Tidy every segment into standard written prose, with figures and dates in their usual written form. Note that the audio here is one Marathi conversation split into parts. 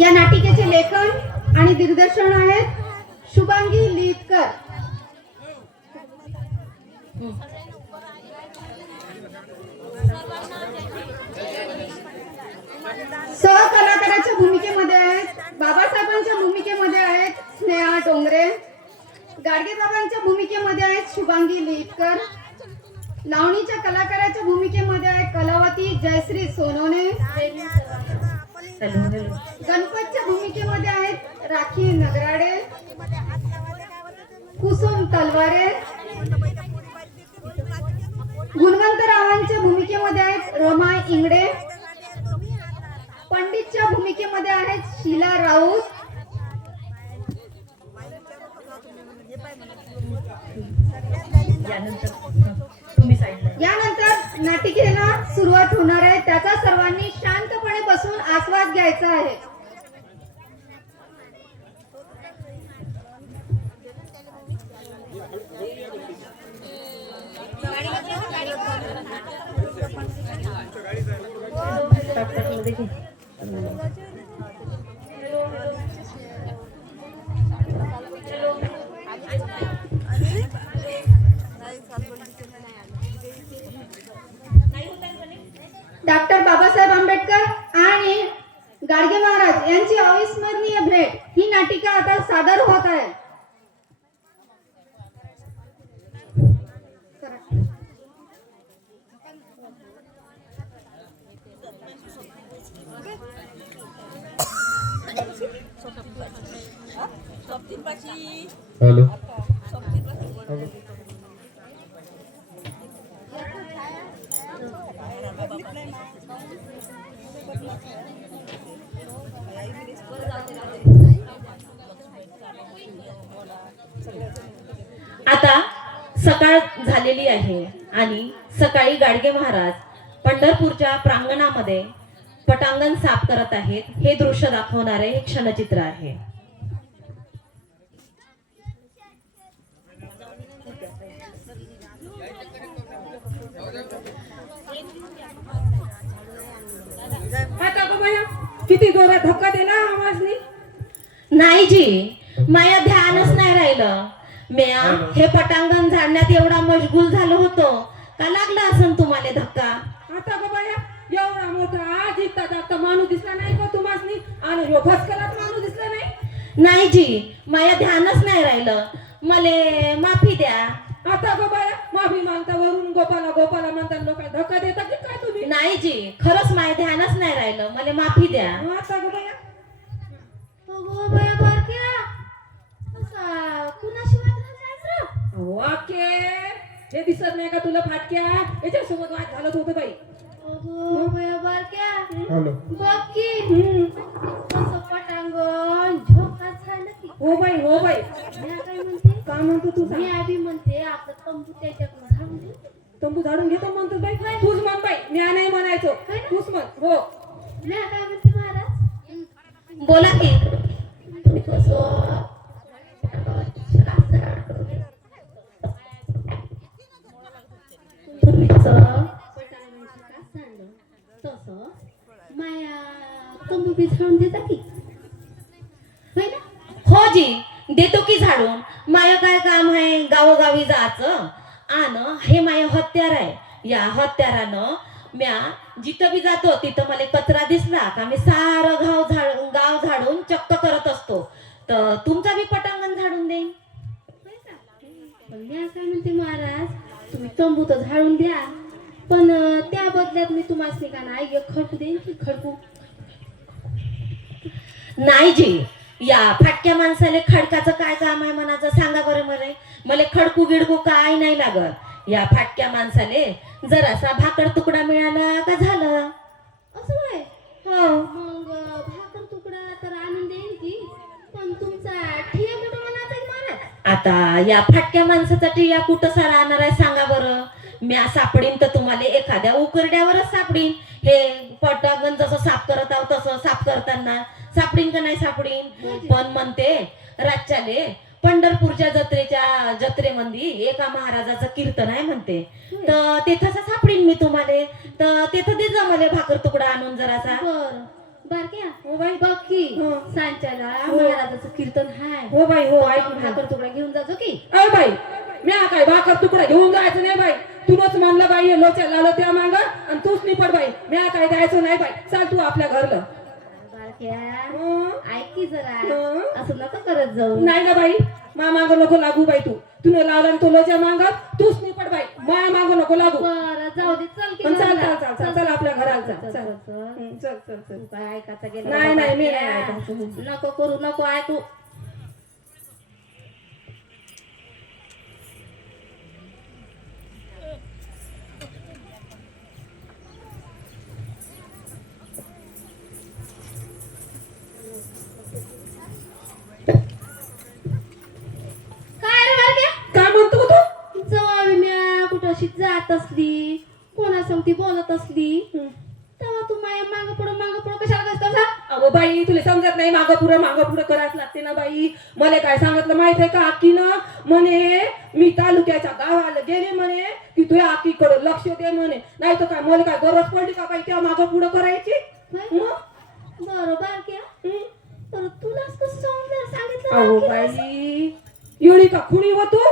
या नाटिकेचे लेखन आणि दिग्दर्शन आहेत शुभांगी लिहितकर। सहकलाकाराच्या भूमिकेमध्ये आहेत बाबासाहेबांच्या भूमिकेमध्ये आहेत स्नेहा डोंगरे, गाडगे बाबांच्या भूमिकेमध्ये आहेत शुभांगी लिहितकर, लावणीच्या कलाकाराच्या भूमिकेमध्ये आहेत कलावती जयश्री सोनोने, गणपतच्या भूमिकेमध्ये आहेत राखी नगराडे, कुसुम तलवारे, गुणवंतरावांच्या भूमिकेमध्ये आहेत रमा इंगडे, पंडितच्या भूमिकेमध्ये आहेत शीला राऊत, यानंतर नाटिकेला सुरुवात होणार आहे, त्याचा सर्वांनी शांतपणे बसून आस्वाद घ्यायचा आहे। डॉक्टर बाबासाहेब आंबेडकर आणि गाडगे महाराज यांची अविस्मरणीय भेट ही नाटिका आता सादर होत आहे। हॅलो आता सकाळ झालेली आहे आणि सकाळी गाडगे महाराज पंढरपूरच्या प्रांगणामध्ये पटांगण साफ करत आहेत, हे दृश्य दाखवणारे हे क्षणचित्र आहे। किती जोरात धक्का दिला आवाजनी? नाही जी, माया ध्यानच नाही राहिलं। म्या हे पटांगण झाडण्यात एवढा मशगूल झालो होतो का लागला असन तुम्हाला धक्का। आता बाया एवढा मोठा आज इतका जास्त माणूस दिसला नाही का तुम्हासनी? आणि यो भस्करात माणूस दिसला नाही? नाही जी, माया ध्यानच नाही राहिलं, मले माफी द्या। आता बाया माफी मागता वरून गोपाला गोपाला म्हणता लोकांना धक्का देता की काय तुम्ही? नाही जी, खरंच माया ध्यानच नाही राहिलं, मला माफी द्या। आता बाया वाक्य हे दिसत नाही का तुला फाटक्या? याच्यासोबत वाद घालत होतं बाई। हो बाई हो बाई, का म्हणतो तू? म्हणते आपलं तंबू त्याच्याकडून झाडून दे। तंबू झाडून घेतो म्हणतो बाई? तूच म्हण बाई, म्या नाही म्हणायचो, तूच म्हण। हो म्या काय म्हणते महाराज? बोला की। तुम्ही कसं माया तंबू बी झाडून देता की? हो जी, देतो की झाडून। माया काय काम आहे गावोगावी जायचं, आणि हे माया हत्यार आहे। या हत्यारानं म्या जिथं बी जातो तिथं मला कचरा दिसला का मी सारं गाव झाडून चक्क करत असतो। तर तुमचा बी पटांगण झाडून देईन। मी काय म्हणते महाराज, तुम्ही तंबू तर झाडून द्या, पण त्या बदल्यात मी तुम्हाला का नाही एक खडकू देईन की खडकू? नाही जी, या फाटक्या माणसाले खडकाचं काय काम आहे म्हणाचं सांगा बरं मला खडकू गिडकू काय नाही लागत। या फाटक्या माणसाले जरासा भाकर तुकडा मिळाला का झालं। असं आहे? हो, मग भाकर तुकडा तर आणून देईन की, पण तुमचा ठिया कुठं म्हणायचा की महाराज? आता या फाटक्या माणसाचा टिया कुठं सारा आणणार आहे सांगा बरं। म्या सापडीन तर तुम्हाला एखाद्या उकरड्यावरच सापडीन। हे पटांगण जसं साफ करत आहोत तसं साफ करताना सापडीन का नाही सापडीन? पण म्हणते रातच्याले पंढरपूरच्या जत्रेमध्ये एका महाराजाचं कीर्तन आहे म्हणते, तर तिथं सापडीन मी तुम्हाला, तर तिथं दे जा मला भाकर तुकडा आणून जरासा। बारक्या हो बाई. बघ की हो. सांच्याला हो. महाराजाचं कीर्तन हाय हो बाई हो ऐकून भाकर तुकडा घेऊन जातो की अय बाई म्या काय भाकर तुकडा घेऊन जायचं नाही बाई तूच म्हणलं बाई हे लोच्या लावलं त्या मांग आणि तूच निपट बाई म्या काय द्यायचं नाही बाई चाल तू आपल्या घरला बारक्या हं? ऐक की जरा हं? असं नका करत जाऊ नाही ना बाई मा मांग नको लागू बाई तुने लावला तो लोच्या मांग तूच निपट बाई माया मांग नको लागू बरं जाऊ दे चल की पण चाल घरला. चाल चाल चाल आपल्या घराला चल, चाल चल, चल चल. हं, चल चल चल तू काय ऐकायचं गेलं नाही, बाबा? नाही, मी नाही ऐकायचं. नको करू नको ऐकू काय रे बारक्या काय म्हणतो तू जेव्हा म्या कुठं अशी जात असली कोणासंगती बोलत असली तेव्हा तू माया मागं पुढं कशाला करतो अगो बाई तुला समजत नाही मागं पुढं करायच लागते ना बाई मला काय सांगितलं माहित आहे का आकीनं म्हणे मी तालुक्याच्या गावाला गेले म्हणे की तुझ्या आकीकडे लक्ष दे म्हणे नाही तर काय मला काय गरज पडली का बाई त्या मागं पुढं करायची मग? बरोबर क्या हं? तर तुलाच कसं समजलं सांगितलं अहो की बाई एवढी का खुणी होतो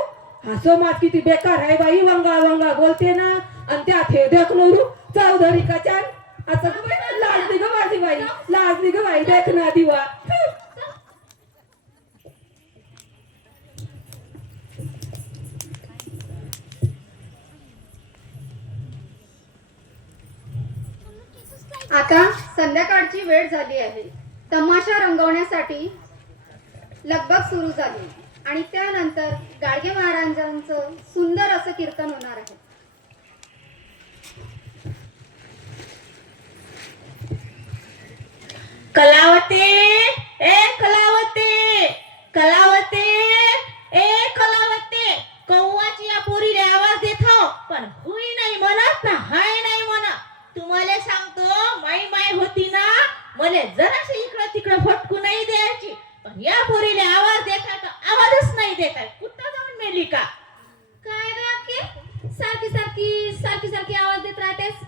हा समाज किती बेकार आहे बाई वंगा बोलते ना आणि त्यात हे देख नवरू चौधरी का छान आता लाजली ग माझी बाई लाजली ग बाई देख ना दिवा आता संध्याकाळची वेळ झाली आहे तमाशा रंगवण्यासाठी लगबग सुरू झाली आणि त्यानंतर गाडगे महाराजांचं सुंदर असं कीर्तन होणार आहे कलावते ए कलावते कलावते ए कलावते कौवाची या पोरीला आवाज देत हो पण हुई नाही म्हणत ना हाय नाही म्हणत तुम्हाला सांगतो माई माई होती ना मला जराशी इकडं तिकडं फटकू नाही द्यायची पण या पोरीला आवाज देता तर आवाजच नाही देताय कुठं जाऊन मेली का काय रे सारखी सारखी आवाज देत राहतेस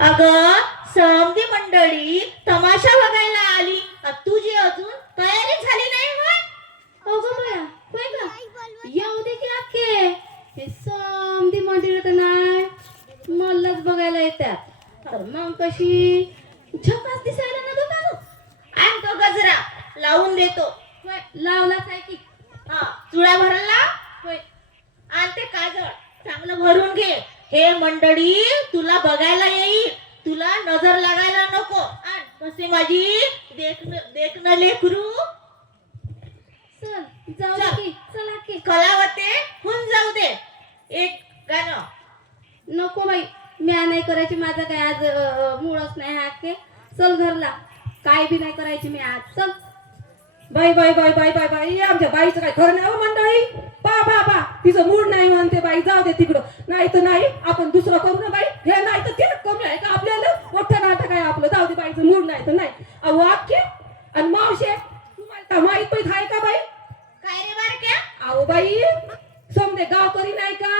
अगं समधी मंडळी तमाशा बघायला आली तुझी अजून तयारी झाली नाही होय अगं बया होय का येऊ दे की अख्खे हे समधी मंदिर तर नाही मलाच बघायला येतात तर मग कशी झकास दिसायला ना गं बाबू आणतो गजरा लावून देतो होय लावलाच आहे की हा चुडा भरला होय आणते काजळ चांगलं भरून घे हे मंडळी तुला बघायला येईल तुला नजर लागायला नको आण कसे माझी देखणं लेकरू चल जाऊ चल. की चला की कलावते होऊन जाऊ दे एक गाणं नको बाई म्या नाही करायची माझा काय आज मूळच नाही हा के चल घरला काय बी नाही करायची मी आज चल बाई बाई बाई बाई बाई बाई आमच्या बाईचं काय खरं नाही हो मंडळी पा तिचं मूड नाही म्हणते बाई जाऊ दे तिकडं नाही तर नाही आपण दुसरं करू ना बाई हे नाही तर ते कमी आहे का आपल्याला मोठं नाटक आहे आपलं जाऊ दे बाईचं मूड नाही तर नाही अहो वाक्य आणि मावशे तुम्हाला का माहित पण आहे का बाई काय रे बारक्या अहो बाई समजे गावकरी नाही का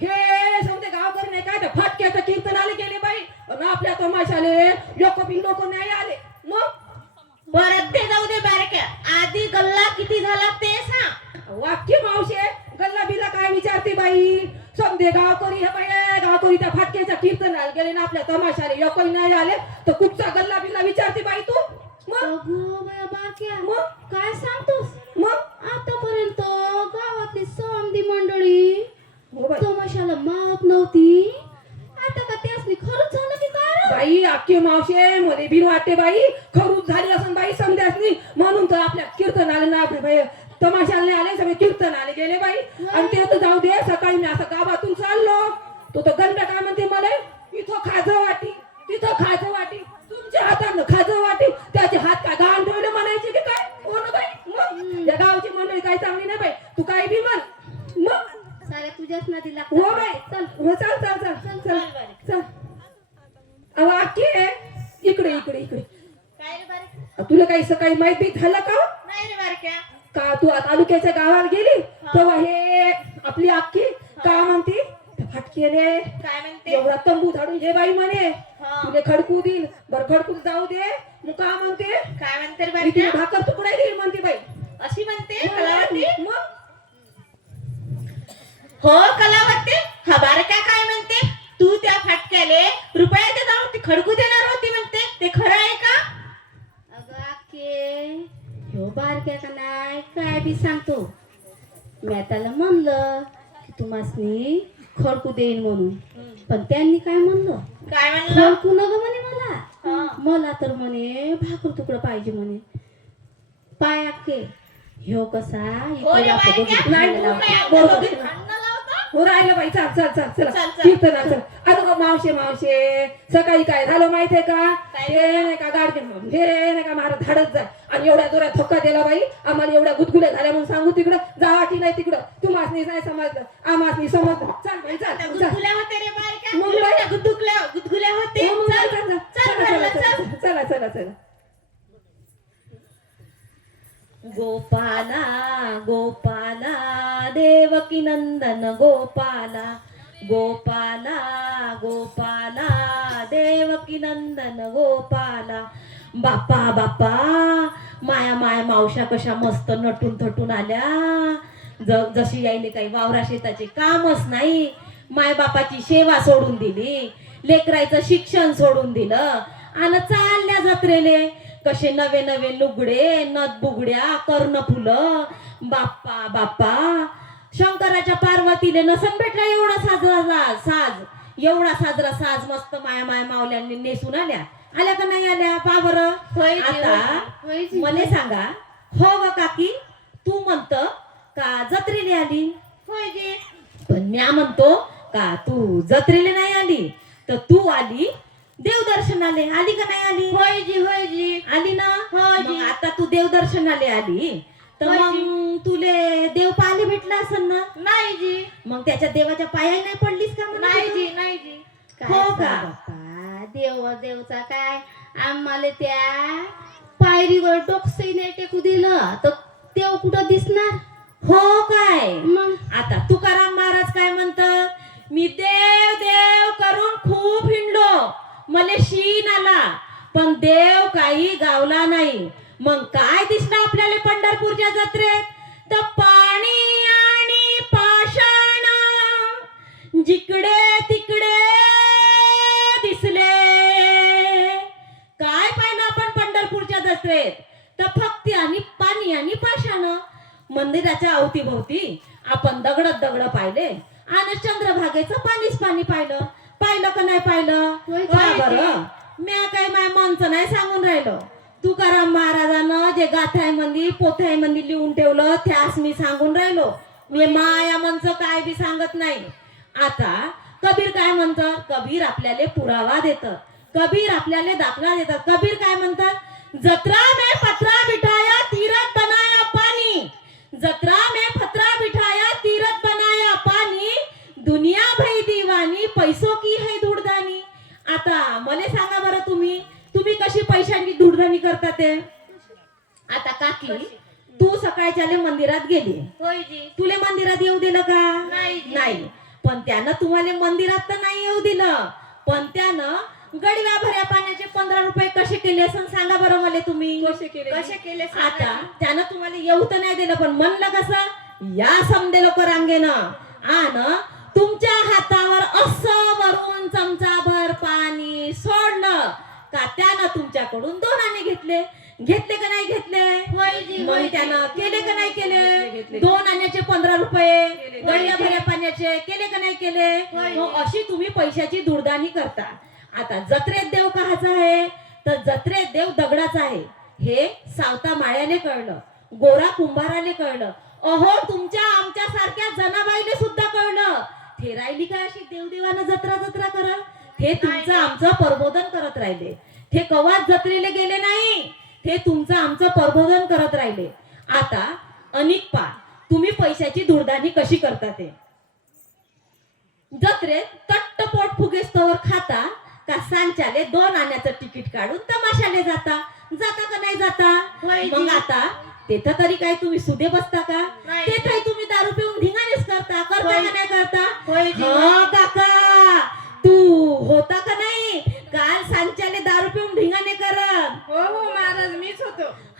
हे समजे गावकरी नाही का त्या फाटक्याचं कीर्तनाला गेले बाई आणि आपल्या तमाशाले लोक नाही आले मग परत ते जाऊ दे बारक्या आधी गल्ला किती झाला ते सांग वाक्य मावशे गल्ला बिल्ला काय विचारते बाई समजे गावकरी हे बाई गावकरी त्या फाटक्याच्या कीर्तनाला गेले ना आपल्या तमाशाले लोकही नाही आले तर कुठचा गल्ला बिल्ला विचारते बाई तू मग अगो बाया बारक्या मग काय सांगतोस मग आतापर्यंत गावातली समधी मंडळी हो बाई तमाशाला मावत नव्हती आता का त्यासनी खरंच झालं की काय रे? बाई अख्खे मावशे मध्ये बिन वाटते बाई खरूच झाली असं बाई समजासनी म्हणून तर आपल्या कीर्तन आले ना आपल्या बाई तमाशाला आले सगळे कीर्तन आले गेले बाई आणि ते तर जाऊ दे सकाळी मी असं गावातून चाललो तो तर गंड काय म्हणते मला इथं खाजं वाटी तिथं खाजं वाटी तुमच्या हातानं खाजं वाटी त्याचे हात काय गाण ठेवले म्हणायचे की काय हो ना बाई मग या गावची मंडळी काही चांगली नाही बाई तू काही बी म्हण मग साऱ्या तुझ्याच नदी हो लागतात बाई चल हो चल चल चल चल चल चल अहो अख्खे इकडे इकडे इकडे काय रे बारक्या तुला काही सकाळी माहित बी झालं का नाही रे बारक्या का तू तालुक्याच्या गावाला गेली तेव्हा हे आपली अख्खी का म्हणते फाटकेले काय म्हणते एवढा तंबू झाडून घे बाई म्हणे हा तुले खडकू देईल बरं खडकू जाऊ दे मग का म्हणते काय म्हणते रे मी बाई तुला भाकर तुकडा देईल म्हणते बाई अशी म्हणते कलावती मग हो कलावती हबार काय म्हणते तू त्या फाटक्याले रुपया ते जाऊन ती खडकू देणार होती म्हणते ते खरं आहे का अगं आखे ह्यो बारक्या का नाही काय बी सांगतो मी त्याला म्हणलं की तुम्हासनी खडकू देईन म्हणून पण त्यांनी काय म्हणलं काय म्हणलं खडकू नग म्हणे मला तर म्हणे भाकर तुकडं पाहिजे म्हणे पाय आखे ह्यो कसा हो रे इकडे आपलं बारक्या, दोघी नाही, भांडणं तू काय लावतो. आपल्या दोघीत भांडणं लावता? हो राहिलं बाई चल चल चल चल चल, चल. कीर्तना चल आता गं, मावशे सकाळी काय झालं माहितीये का काय? हे नाही का गाडगे हे नाही का महाराज धाडत जाय आणि एवढ्या जोरात धक्का दिला बाई आम्हाला एवढ्या गुदगुल्या झाल्या म्हणून सांगू तिकडं जावा की नाही तिकडं तुम्हासनी नाही समजलं आम्हासनी समजलं चल बाई त्या चल चल गुदगुल्या होते रे बारक्या मग बाई- त्या गुदगुल्या होते हो, मग चल, चल, चल, चल चला, घरला, चला, चल. चला चला चला गोपाला गोपाला देवकी नंदन गोपाला गोपाला गोपाला देवकी नंदन गोपाला बाप्पा बाप्पा माया माया मावशा कशा मस्त नटून थटून आल्या जशी यायले काही वावरा शेताचे कामच नाही माय बापाची सेवा सोडून दिली लेकरायचं शिक्षण सोडून दिलं आणि चालल्या जत्रेले कसे नवे नवे लुगडे नथ बुगड्या कर्ण फुलं बाप्पा बाप्पा शंकराच्या पार्वतीले नसन भेटला एवढा साज एवढा साजरा साज मस्त माया माया मावल्यांनी नेसून आल्या का नाही आल्या पा बरं होय जी, आता होय जी. मला सांगा हो ग काकी तू म्हणत का जत्रेले आली होय जी पण म्या म्हणतो का तू जत्रेले नाही आली तर तू आली देवदर्शनाले आली का नाही आली होय जी आली ना होय जी. मग आता तू देवदर्शनाले आली तर होय मग तुले देव पाहायला भेटला असेल ना नाही जी मग त्याच्या देवाच्या पाया नाही पडलीस का म्हणा नाही बरं? जी नाही जी हो का? बाप्पा देवचा काय आम्हाला त्या पायरीवर डोकसही नाही टेकू दिलं तर देव कुठं दिसणार हो काय मग आता तुकाराम महाराज काय म्हणतात मी देव देव करून खूप हिंडलो मले शीन आला पण देव काही गावला नाही मग काय दिसलं आपल्याला पंढरपूरच्या जत्रेत तर पाणी आणि पाषाण जिकडे तिकडे दिसले काय पाहिलं आपण पंढरपूरच्या जत्रेत तर फक्त आणि पाणी आणि पाषाण मंदिराच्या अवतीभोवती आपण दगड पाहिले आणि चंद्रभागेचं पाणीच पाणी पाहिलं का नाही पाहिलं होय, का होय, बरं म्या काय माय मनचं नाही सांगून राहिलो तुकाराम महाराजानं जे गाथाय मंदी पोथाय मंदी लिहून ठेवलं त्यास मी सांगून राहिलो मी माया मनचं काय बी सांगत नाही आता कबीर काय म्हणतात कबीर आपल्याला पुरावा देतात कबीर आपल्याला दाखला देतात कबीर काय म्हणतात जत्रा में पत्रा बिठाया तीरथ बनाया पानी जत्रा में पत्रा बिठाया तीरथ बनाया पानी दुनिया भई दीवानी पैसों की है धुडदानी आता मला सांगा बरं तुम्ही कशी पैशांची धुडदानी करता ते आता काकी तू सकाळच्याले मंदिरात गेली होय जी तुले मंदिरात येऊ दिलं का नाही. नाही पण त्यानं तुम्हाला मंदिरात तर नाही येऊ दिलं पण त्यानं गडव्या भऱ्या पाण्याचे 15 रुपये कसे केले असं सांगा बरं मला तुम्ही कसे केले आता त्यानं तुम्हाला येऊ तर नाही दिलं पण म्हणलं कसं या समदे लोक रांगेनं आण तुमच्या हातावर असं वरून चमचाभर पाणी सोडलं का त्यानं तुमच्याकडून 2 आणे घेतले का नाही घेतले होय जी, मग होय जी. त्यानं केले का नाही केले घेतले. 2 आण्याचे 15 रुपये केले. गडव्या भऱ्या पाण्याचे केले का नाही केले होय. मग अशी तुम्ही पैशाची धुडदानी करता आता जत्रेत देव कहाचा आहे तर जत्रेत देव दगडाचा आहे हे सावता माळ्याने कळलं गोरा कुंभाराने कळलं अहो तुमच्या आमच्या सारख्या जनाबाईले सुद्धा कळलं हे राहिली का अशी देवदेवानं जत्रा करल हे तुमचं आमचं प्रबोधन करत राहिले ते कवाच जत्रेले गेले नाही ते तुमचं आमचं प्रबोधन करत राहिले आता अनेक पा तुम्ही पैशाची धुडदानी कशी करता ते जत्रेत तट्ट पोट फुगेस्तवर खाता का सांच्याले 2 आण्याचं तिकीट काढून तमाशाले जाता का नाही जाता होय जी. मग आता तेथं तरी काय तुम्ही सुदे बसता का नाही. तेथंही तुम्ही दारू पिऊन धिंगाणेच करता का होय. नाही करता होय जी. हा काका तू होता का नाही काल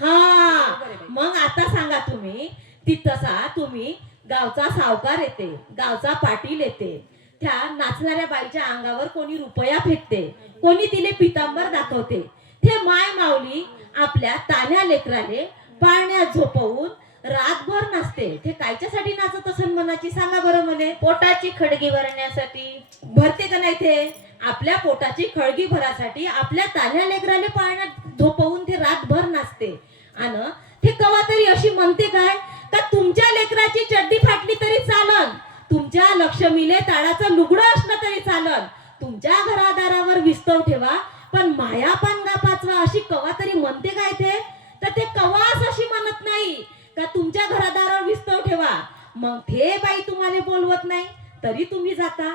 हा मग आता सांगा तुम्ही तिथसा तुम्ही गावचा सावकार येते, गावचा पाटील येते, त्या नाचणाऱ्या बाईच्या अंगावर कोणी रुपया फेकते, कोणी तिले पितांबर दाखवते, ते माय माऊली आपल्या तान्या लेकराले पाळण्यात झोपवून रातभर नाचते. ते कायच्यासाठी नाचत असेल मनाची सांगा बरं मले. पोटाची खडगी भरण्यासाठी. भरते का नाही ते आपल्या पोटाची खळगी भरासाठी आपल्या तान्या लेकराले पाळण्यात झोपवून ते रातभर नाचते. आणि ते कवा तरी अशी म्हणते काय का तुमच्या लेकराची चड्डी फाटली तरी चालन, तुमच्या लक्ष्मीले ताडाचं लुगडं असलं तरी चालन, तुमच्या घरादारावर विस्तव ठेवा, पण माया पानगा पाचवा अशी कवा तरी म्हणते काय ते. तर ते कवाच अशी म्हणत नाही का तुमच्या घरादारावर विस्तव ठेवा. मग ते बाई तुम्हाला बोलवत नाही तरी तुम्ही जाता,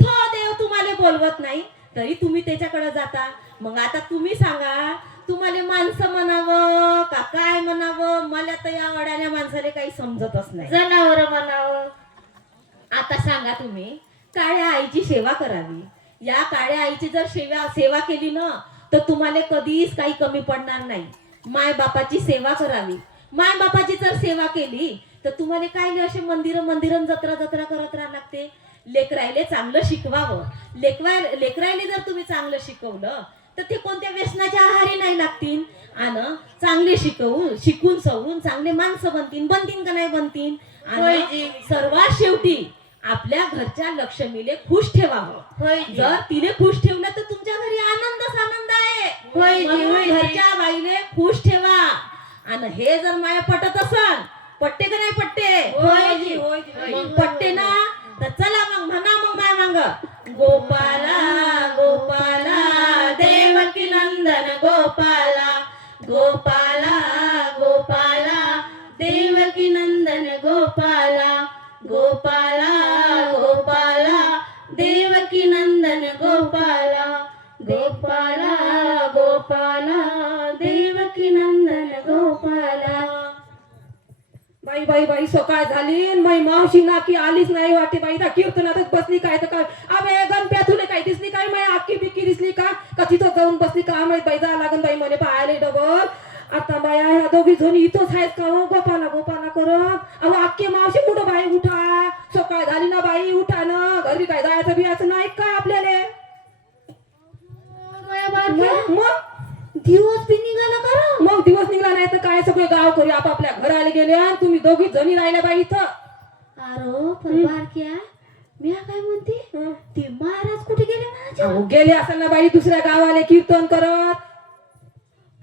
तो देव तुम्हाला बोलवत नाही तरी तुम्ही त्याच्याकडे जाता. मग आता तुम्ही सांगा तुम्हाला माणसं म्हणावं का काय म्हणावं. मला तर या वड्याच्या माणसाला काही समजतच नाही. जनावर म्हणावं. आता सांगा तुम्ही काळ्या आईची सेवा करावी. या काळ्या आईची जर सेवा केली ना तर तुम्हाला कधीच काही कमी पडणार नाही. माय बापाची सेवा करावी. माय बापाची जर सेवा केली तर तुम्हाला काय असे मंदिरं जत्रा करत राहा लागते. लेकरायले चांगलं शिकवावं. लेकरायले जर तुम्ही चांगलं शिकवलं तर ते कोणत्या व्यसनाच्या आहारी नाही लागतील. आणि चांगले शिकून सवून चांगले माणसं बनतील का नाही बनतील. आणि सर्वात शेवटी आपल्या घरच्या लक्ष्मीले खुश ठेवावं. जर तिने खुश ठेवलं तर तुमच्या घरी आनंद आहे. म्हणून घरच्या बाईले खुश ठेवा. आणि हे जर माया पटत असन, पट्टे का नाही पट्टे. मग पट्टे ना तर चला मग म्हणा मग माय मांग गोपाला गोपाला देवकी नंदन गोपाला गोपाला गोपाला देवकी नंदन गोपाला गोपाला गोपाला देवकी नंदन गोपाला गोपाला गोपाला देवकी नंदन गोपाला. बाई बाई बाई सकाळ झाली माई मावशी ना की आलीच नाही वाटते बाई. त्या कीर्तनातच बसली काय तर काय. अबे गणप्या तुले काही दिसली काय माय अक्की बिक्की दिसली का तिथं जाऊन बसली का माहित बाई. जा लागन बाई म्हणे पाहायला डबल. आता बाया ह्या दोघी जणी इथंच आहेत का हो गोपाला गोपाला करत. अहो अक्की मावशी कुठं बाई उठा. सकाळ झाली ना बाई उठा ना. घरी काय जायचं बियाचं नाही का आपल्याला. मग दिवस बी निघाला करा. मग दिवस निघाला नाही तर काय सगळे गाव करी आपापल्या घराला गेले आणि तुम्ही दोघी जणी राहिल्या बाई इथं. अरे पण बारक्या मी काय म्हणते ते महाराज कुठे गेले माझ्या. अहो गेले असेल ना बाई दुसऱ्या गावाले कीर्तन करत.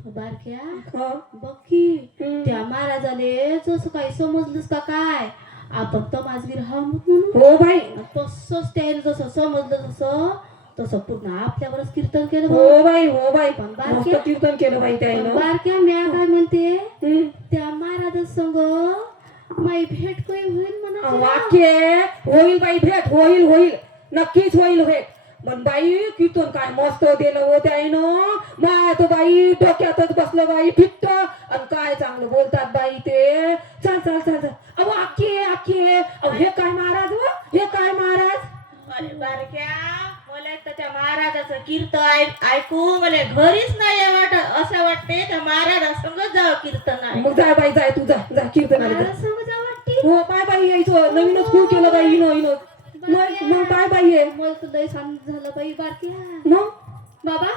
बारक्या बघ की त्या महाराजाले जसं काही समजलंस का काय. आपण तमासगीर हा म्हणून. हो बाई तसंच त्याने जसं समजलं तसं पूर्ण आपल्यावरच कीर्तन केलं. हो बाई हो बाई पण मस्त कीर्तन केलं बाई त्यानं. बारक्या म्या काय म्हणते त्या महाराज संग माई भेट काही होईल म्हणा. वाक्य होईल बाई भेट होईल नक्कीच होईल भेट. पण बाई कीर्तन काय मस्त दिलं हो त्यानं. माय तो बाई डोक्यातच बसलं बाई फिट्ट. आणि काय चांगलं बोलतात बाई ते. चल चल चल चल. अहो आखे हे काय महाराज हो हे काय महाराज. अरे बारक्या मला त्या महाराजाचं कीर्तन ऐकू मला घरीच नाही वाटत. असं वाटते त्या महाराजासंग जावं कीर्तन आहे. मग जाय बाई जाय तू जा कीर्तनाला जा. समजा वाटते. हो बाय बाई यायचं नवीनच खूप केलं बाई हिनो मग बाय बाई ये. मला तर लय सांग झालं बाई बारक्या. मग बाबा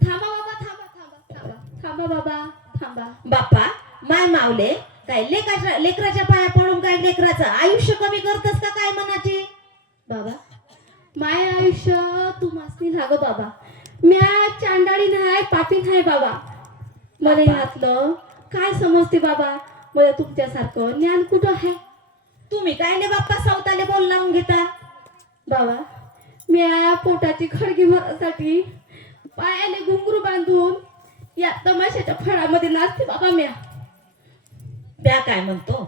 थांबा बाबा थांबा. बाप्पा माय मावले काय लेकराच्या पाया पडून काय लेकराचं आयुष्य कमी करतस का काय मनाची. बाबा माय आयुष्य तू मासनी ना ग बाबा. म्या चांडाळी नाही पापी नाही बाबा. मला ह्यातलं काय समजते बाबा. मला तुमच्यासारखं ज्ञान कुठं आहे. तुम्ही काय ले बाप्पा सावताले बोल लावून घेता. बाबा म्या पोटाची खडगी भरण्यासाठी पायाने घुंगरू बांधून या तमाशाच्या फळामध्ये नाचते बाबा म्या. त्या काय म्हणतो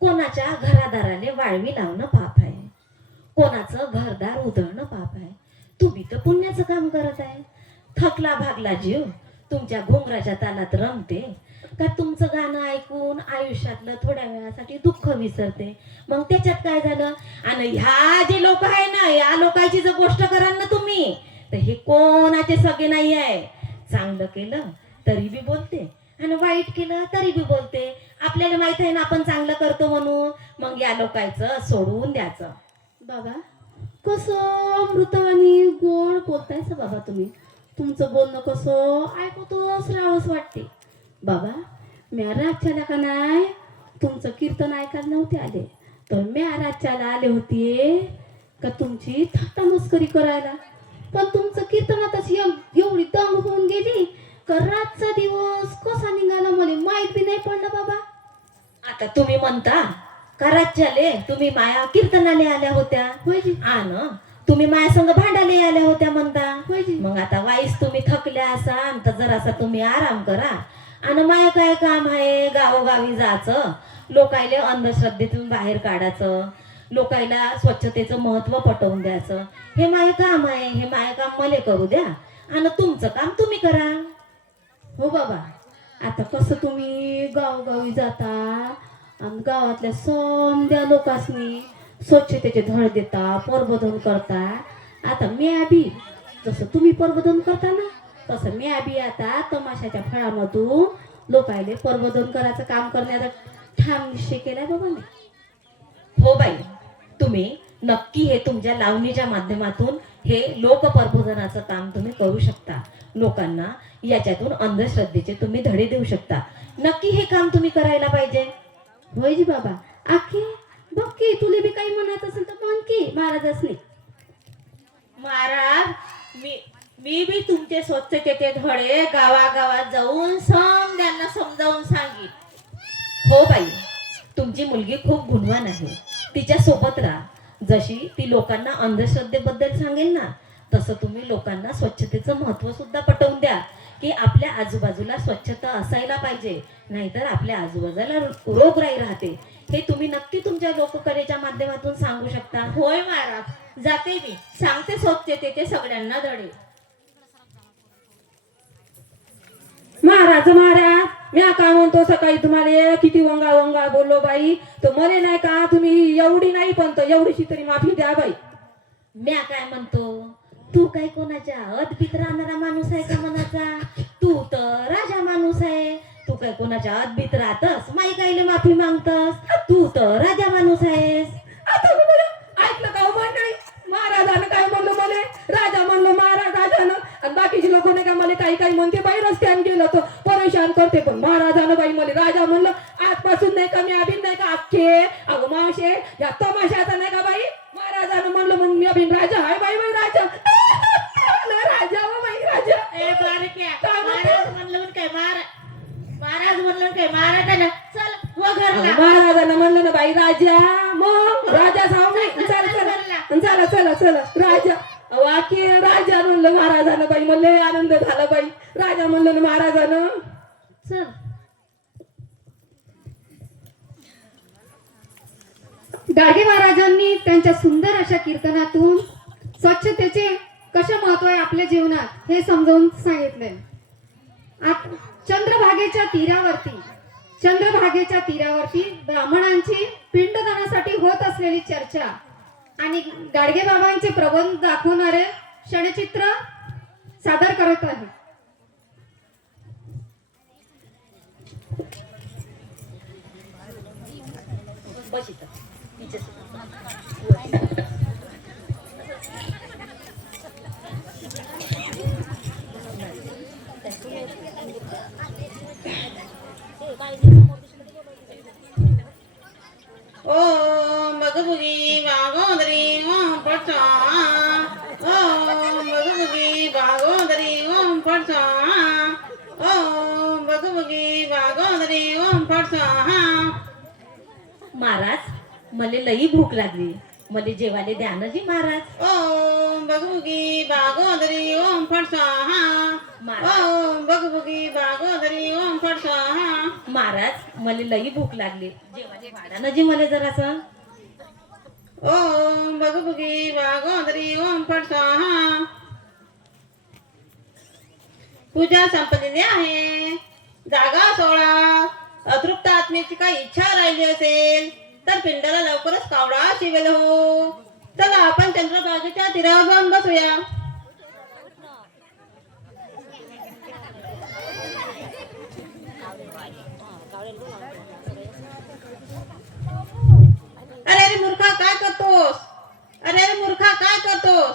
कोणाच्या घरादाराने वाळवी लावणं पाप आहे, कोणाचं घरदार उधळणं पाप आहे. तुम्ही तर पुण्याचं काम करत आहे. थकला भागला जीव तुमच्या घुंगराच्या तालात रमते का तुमचं गाणं ऐकून आयुष्यातलं थोड्या वेळासाठी दुःख विसरते. मग त्याच्यात काय झालं. आणि ह्या जे लोक आहे ना या लोकांची जर गोष्ट कराल ना तुम्ही तर हे कोणाचे सगळे नाही आहे. चांगलं केलं तरी बी बोलते आणि वाईट केलं तरी बी बोलते. आपल्याला माहित आहे ना आपण चांगलं करतो म्हणून. मग या लोकांचं सोडवून द्यायचं. बाबा कसं अमृतवाणी गोड बोलतायस बाबा तुम्ही. तुमचं बोलणं कसं ऐकतोच राहावंच वाटते. बाबा म्या रातच्याला का नाही तुमचं कीर्तन ऐकायला नव्हते आले, तर म्या रातच्याला आले होते का तुमची थट्टा मस्करी करायला. पण तुमचं कीर्तनातच एवढी दंग होऊन गेली का रातचा दिवस कसा निघाला मला माहित बी नाही पडलं बाबा. आता तुम्ही म्हणता का राज्याले तुम्ही माया कीर्तनाले आल्या होत्या होय जी, आण तुम्ही माया संग भांडाले आल्या होत्या म्हणता. होय जी. मग आता वाईस तुम्ही थकल्या असाल तर जरासा तुम्ही आराम करा. आणि माया काय काम आहे गावोगावी जायचं, लोकायले अंधश्रद्धेतून बाहेर काढायचं, लोकायला स्वच्छतेचं महत्व पटवून द्यायचं. हे माय काम आहे. हे माय काम मला करू द्या आणि तुमचं काम तुम्ही करा. हो बाबा, आता कसं तुम्ही गावोगावी जाता आणि गावातल्या समद्या लोकांनी स्वच्छतेचे धड देता, प्रबोधन करता. आता म्या बी जसं तुम्ही प्रबोधन करता ना तसं म्या बी आता तमाशाच्या फळामधून लोकायले प्रबोधन करायचं काम करण्याचा ठाम निश्चय केलाय बाबा मी. हो बाई, तुम्ही नक्की हे तुमच्या लावणीच्या माध्यमातून हे लोक प्रबोधनाचं काम तुम्ही करू शकता. लोकांना याच्यातून अंधश्रद्धेचे तुम्ही धडे देऊ शकता. नक्की हे काम तुम्ही करायला पाहिजे. होय जी बाबा. आखे बघ की तुला बी काही म्हणायचं असेल तर म्हण की महाराजासनी. महाराज, मी बी तुमचे स्वच्छतेचे धडे गावागावात जाऊन समद्यांना समजावून सांगेन. हो बाई, तुमची मुलगी खूप गुणवान आहे. तिच्या सोबत राहा. जशी ती लोकांना अंधश्रद्धेबद्दल सांगेल ना तसं तुम्ही लोकांना स्वच्छतेचं महत्व सुद्धा पटवून द्या की आपल्या आजूबाजूला स्वच्छता असायला पाहिजे, नाहीतर आपल्या आजूबाजूला रोगराई राहते. हे तुम्ही नक्की तुमच्या लोककलेच्या माध्यमातून सांगू शकता. होय महाराज, जाते मी सांगते स्वच्छतेचे सगळ्यांना धडे. महाराज मी काय म्हणतो सकाळी तुम्हाला किती वंगा वंगा बोललो बाई, तर मला नाही का तुम्ही एवढी नाही पण तर एवढीशी तरी माफी द्या बाई. म्या काय म्हणतो, तू काय कोणाच्या अदबीत राहणारा माणूस आहे का मनाचा? तू तर राजा माणूस आहे. तू काय कोणाच्या अदबीत राहतस माई कायले माफी मागतस? तू तर राजा माणूस आहेस. आता मी बोला, ऐकलं का हो मंडळी? महाराजानं काय म्हणलं मला? राजा म्हणलं महाराजानं, आणि बाकीचे लोक नाही का मला काही काही म्हणते बाई रस्त्याने गेलं तर परेशान करते, पण महाराजानं बाई मला राजा म्हणलं. आजपासून नाही का मी अभिन नाही का अख्खे अगं मावशे या तमाशाचा नाही का बाई महाराजानं म्हणलं म्हणून मी अभिन राजा हाय बाई बाई राजा. राजा हो बाई राजा. ए बारक्या, काय म्हणतो? महाराज म्हणलं काय महाराज म्हणलं काय महाराजानं चल वगरला. महाराजांना म्हणलं ना बाई राजा, मग राजा सांग चला चला चला चला चला राजा. वाक्य राजा म्हणलं महाराजानं बाई, म्हणलं आनंद झाला बाई. राजा म्हणलं ना महाराजानं. चल गाडगे महाराजांनी त्यांच्या सुंदर अशा कीर्तनातून स्वच्छतेचे कसे महत्व आहे आपल्या जीवनात हे समजावून सांगितले. चंद्रभागेच्या तीरावरती ब्राह्मणांची पिंडदानासाठी होत असलेली चर्चा आणि गाडगे बाबांचे प्रबंध दाखवणारे क्षणचित्र सादर करत आहे. बस इथं. ओम भगवती भागोदरी ओम पटसा. ओम भगवती भागोदरी ओम पटसा. ओम भगवती भागोदरी ओम पटसा. महाराज, मला लई भूक लागली, मला जेवायला द्या ना जी महाराज. ओम भगवती भागोदरी ओम पटसा. ओम भगवती भागोदरी ओम पटसा. महाराज, मला लई भूक लागली, जेवायला वाढा ना जी मला जरासं. ओम भगवती भागोदरी ओम पटसा. पूजा संपलेली आहे. जागा सोळा. अतृप्त आत्मेची काही इच्छा राहिली असेल तर पिंडाला लवकरच कावडा शिवेल हो. चला आपण चंद्रभागेच्या तीरावर जाऊन बसूया. अरे अरे मूर्खा काय करतोस? अरे अरे मूर्खा काय करतोस?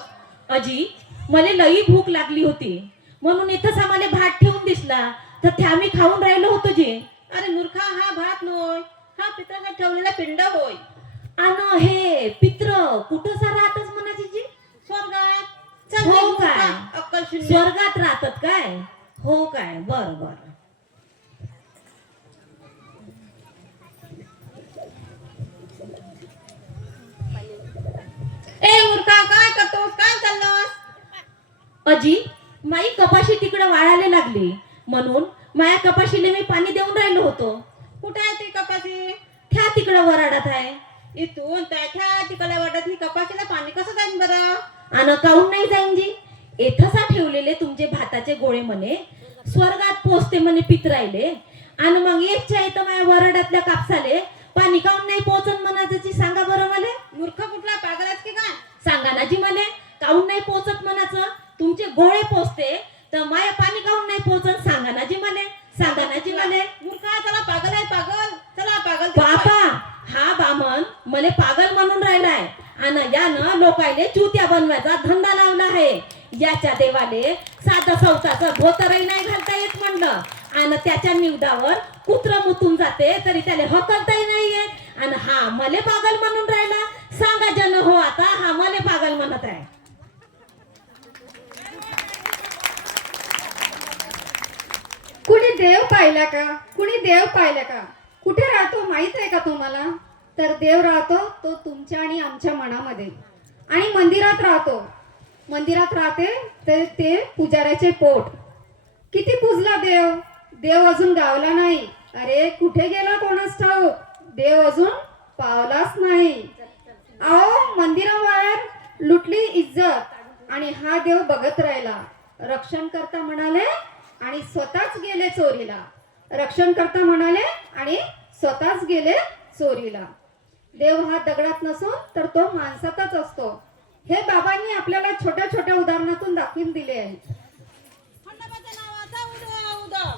अजी मला लई भूक लागली होती म्हणून इथंच आम्हाला भात ठेवून दिसला तर त्या आम्ही खाऊन राहिलो होतो जी. अरे मूर्खा, हा भात नोय, हा पित्राचा ठेवलेला पिंड होय. आणि हे पित्र कुठं सा राहतच म्हणाची जी? स्वर्गात. चल हो निघ मूर्खा, काय? अक्कल शून्य. स्वर्गात राहतात काय? हो काय? बर बर. ए मूर्खा काय करतोस? काय चाललं? अजी माई कपाशी तिकडे वाळायला लागली म्हणून माया कपाशीला मी पाणी देऊन राहिलो होतो. कुठे आहे ती कपाशी? त्या तिकडे वराडात आहे. इथून त्या तिकडे वाटत ही कपाशीला पाणी कसं जाईन बरं? आणि काऊन नाही जाईन जी? एथसा ठेवलेले तुमचे भाताचे गोळे म्हणे स्वर्गात पोचते म्हणे पितरायले आणि मग एकच्या इथं माझ्या वराडातल्या कापसाले पाणी काऊन नाही पोचन म्हणायची? सांगा बरं मला. मूर्ख कुठला, पागल आहेस की काय? सांगा ना जी मला काऊन नाही पोचत म्हणाचं? तुमचे गोळे पोचते तर माया पाणी काऊन नाही पोचत? सांगा ना जी मला, सांगा ना जी मला. मूर्खा, चला पागल आहे पागल. चला पागल. बापा हा बामन मला पागल म्हणून राहिलाय आणि यानं लोकायले चुत्या बनवायचा धंदा लावला आहे. याच्या देवाले साधा सौताचं धोतरही नाही घालता येत म्हणलं आणि त्याच्या निवडावर कुत्र मुतून जाते तरी त्याला हकलताही नाही येत आणि हा मले पागल म्हणून राहिला. सांगा जन हो आता हा मले पागल म्हणत आहे. कुणी देव पाहिला का? कुणी देव पाहिला का? कुठे राहतो माहित आहे का तुम्हाला? तर देव राहतो तो तुमच्या आणि आमच्या मनामध्ये आणि मंदिरात राहतो. मंदिरात राहते तर ते पुजाऱ्याचे पोट. किती पुजला देव, देव अजून गावला नाही. अरे कुठे गेला कोणास ठाऊक, देव अजून पावलाच नाही. अहो मंदिराबाहेर लुटली इज्जत आणि हा देव बघत राहिला. रक्षण करता म्हणाले आणि स्वतःच गेले चोरीला. रक्षण करता म्हणाले आणि स्वतःच गेले चोरीला. देव हा दगडात नसून तर तो माणसातच असतो. हे बाबांनी आपल्याला छोट्या छोट्या उदाहरणातून दाखवून दिले आहे. खंडोबाच्या नावाचा उदो उदो,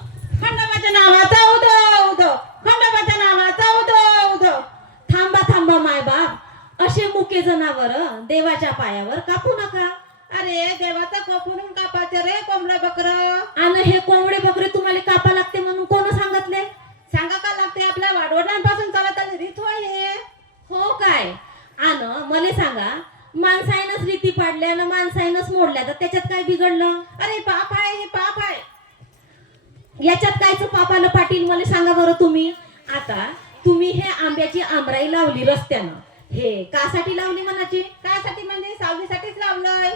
खंडोबाच्या नावाचा उदो उदो, खंडोबाच्या नावाचा उदो उदो. थांबा थांबा माय बाप, असे मुके जनावर देवाच्या पायावर कापू नका. अरे देवाचा कोपून कापाचे रे कोंबडा बकर. आणि हे कोंबडे बकरे तुम्हाला कापा लागते म्हणून कोण सांगितले? सांगा का लागते, आपल्या वाडवडिलांपासून चालत आली रीत होय हे. हो काय? आण मला सांगा, माणसायनच रीती पाडल्या आणि माणसायनच मोडल्या तर त्याच्यात काय बिघडलं? अरे पाप आहे, हे पाप आहे. याच्यात कायचं पापाला पाटील मला सांगा बरं तुम्ही. आता तुम्ही हे आंब्याची आमराई लावली रस्त्यानं, हे कासाठी लावली म्हणाची? कायसाठी म्हणजे सावलीसाठीच लावलंय.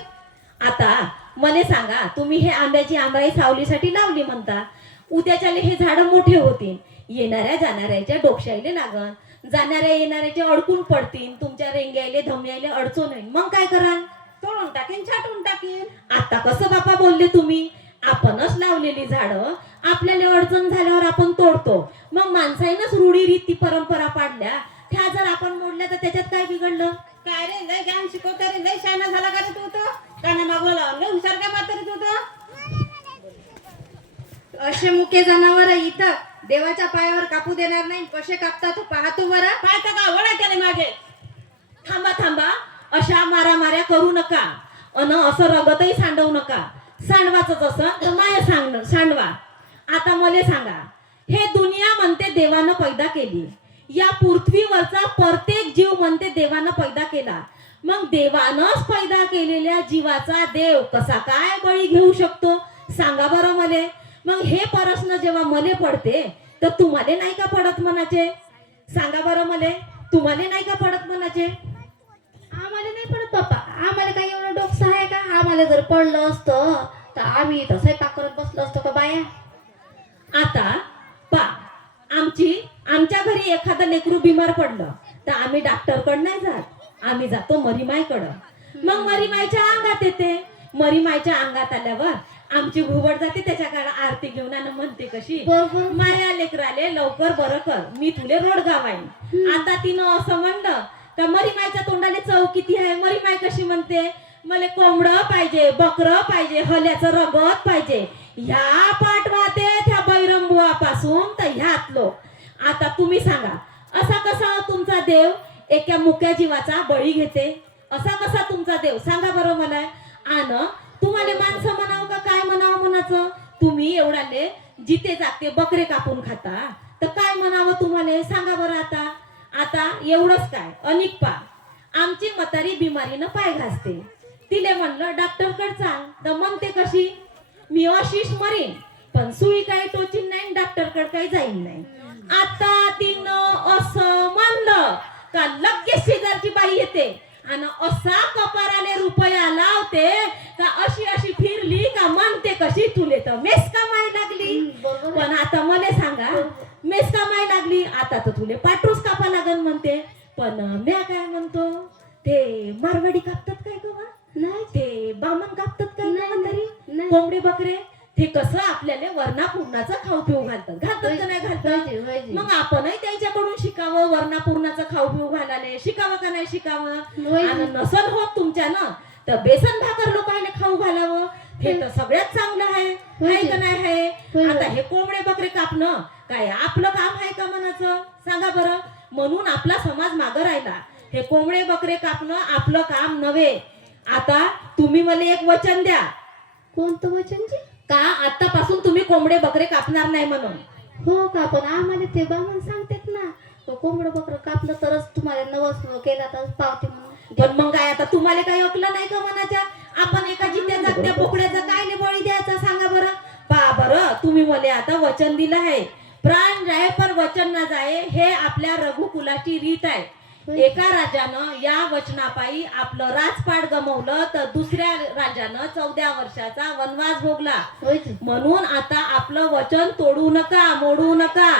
आता मला सांगा, तुम्ही हे आंब्याची आंबाई सावलीसाठी लावली म्हणता, उद्याच्याले हे झाडं मोठे होतील, येणाऱ्या जाणाऱ्याच्या डोक्याले लागन, जाणाऱ्या येणाऱ्याचे अडकून पडतील, तुमच्या रेंग्याले धमयाले अडचण होईल, मग काय कराल? तोडून टाकीन, छाटून टाकीन. आता कसं बापा बोलले तुम्ही? आपणच लावलेली झाडं आपल्याला अडचण झाल्यावर आपण तोडतो, मग माणसाईनच रूढी रीती परंपरा पाडल्या, त्या जर आपण मोडल्या तर त्याच्यात काय बिघडलं? काय रे, लय ज्ञान शिकवता रे, लय शाना झाला का रे तू तर? काना मागवला लावून लय हुशार काय मारता रे तू तर? असे मुके जनावर इथं देवाच्या पायावर कापू देणार नाही. कसे कापतात तो पाहतो बरं. पाहता का वडा त्याला मागे. थांबा थांबा, अशा मारामाऱ्या करू नका अन असं रगतही सांडवू नका. सांडवाच असं तर माया सांडवा. आता मला सांगा, हे दुनिया म्हणते देवानं पैदा केली, या पृथ्वीवरचा प्रत्येक जीव म्हणते देवानं पैदा केला, मग देवानंच पैदा केलेल्या जीवाचा देव कसा काय बळी घेऊ शकतो? सांगा बरं मले. मग हे प्रश्न जेव्हा मले पडते तर तुम्हाला नाही का पडत म्हणाचे? सांगा बरं मले, तुम्हाला नाही का पडत म्हणाचे? आम्हाला नाही पडत बाप्पा, आम्हाला काही एवढं डोकं आहे का? आम्हाला जर पडलं असतं तर आम्ही तर स्वयंपाक करत बसलो असतो का बाया? आता पा, आमच्या घरी एखादं लेकरू बिमार पडलं तर आम्ही डॉक्टरकडे नाही जात, आम्ही जातो मरीमायकडं. मग मरीमायच्या अंगात येते, मरीमायच्या अंगात आल्यावर आमची घुबड जाते त्याच्याकडे आरती घेऊन आणि म्हणते कशी, बरोबर. माया लेकराले लवकर बरं कर, मी तुले रोडगाव आहे. आता तिनं असं म्हणलं तर मरीमायच्या तोंडाने चव किती आहे? मरीमाय कशी म्हणते, मला कोंबडं पाहिजे, बकरं पाहिजे, हल्याचं रगत पाहिजे. ह्या पाठवाते त्या बैरंबुआपासून तर ह्यात लोक आता तुम्ही सांगा, असा कसा तुमचा देव एका मुक्या जीवाचा बळी घेते? असा कसा तुमचा देव सांगा बरं मला. आण तुम्हाला माणसं म्हणावं का काय म्हणावं म्हणाचं? तुम्ही एवढ्याले जिथे जाते बकरे कापून खाता तर काय म्हणावं तुम्हाला सांगा बरं. आता आता एवढंच काय, अनिक पा आमची म्हातारी बिमारीनं पाय घासते, तिले म्हणलं डॉक्टरकडे चाल तर म्हणते कशी, मी अशीच मरीन पण सुई काही टोचीन नाही, डॉक्टरकडे काही जाईन नाही. आता तिनं असं म्हणलं का लगेच शेजारची बाई येते आणि असा कपाराले रुपया लावते का अशी अशी फिरली का म्हणते कशी, तुले तर मेस कामाई लागली. पण आता मला सांगा, मेस कामाई लागली आता तर तुले पाटरूस कापा लागन म्हणते. पण म्या काय म्हणतो, ते मारवाडी कापतात काय गवा नाही ते बामण कापतात काय नाही, तरी नाही. कोंबडे बकरे, ते कसं आपल्याला वरणा पूर्णाचं खाऊ पिऊ घालतात का नाही घालतात. मग आपणही त्यांच्याकडून शिकावं, वरणा पूर्णाचं खाऊ पिऊ घालायला शिकावं का नाही शिकावं. आणि नसल होत तुमच्यानं तर बेसन भाकर लोकांना खाऊ घालावं, हे तर सगळ्यात चांगलं आहे का नाही आहे. आता हे कोंबडे बकरे कापणं काय आपलं काम आहे का मनाचं सांगा बरं. म्हणून आपला समाज मागं राहिला. हे कोंबडे बकरे कापणं आपलं काम नव्हे. आता तुम्ही मला एक वचन द्या. कोणतं वचनजी? का आतापासून तुम्ही कोंबडे बकरे कापणार नाही म्हणून. हो का, पण आम्हाला ते बामण सांगतात ना, तो कोंबडं बकरं कापलं तरच तुम्हाला नवस केला तर पावते म्हणून. पण मग काय आता तुम्हाला काही ऐकलं नाही का मनाच्या? आपण एका जित्या जागत्या बोकड्याचा काय बळी द्यायचा सांगा बरं. पा बरं, तुम्ही मला आता वचन दिलं आहे, प्राण जाय पर वचन ना जाय, हे आपल्या रघुकुलाची रीत आहे. एका राजानं या वचनापायी आपलं राजपाट गमवलं तर दुसऱ्या राजानं 14 वर्षाचा वनवास भोगला. म्हणून आता आपलं वचन तोडू नका, मोडू नका,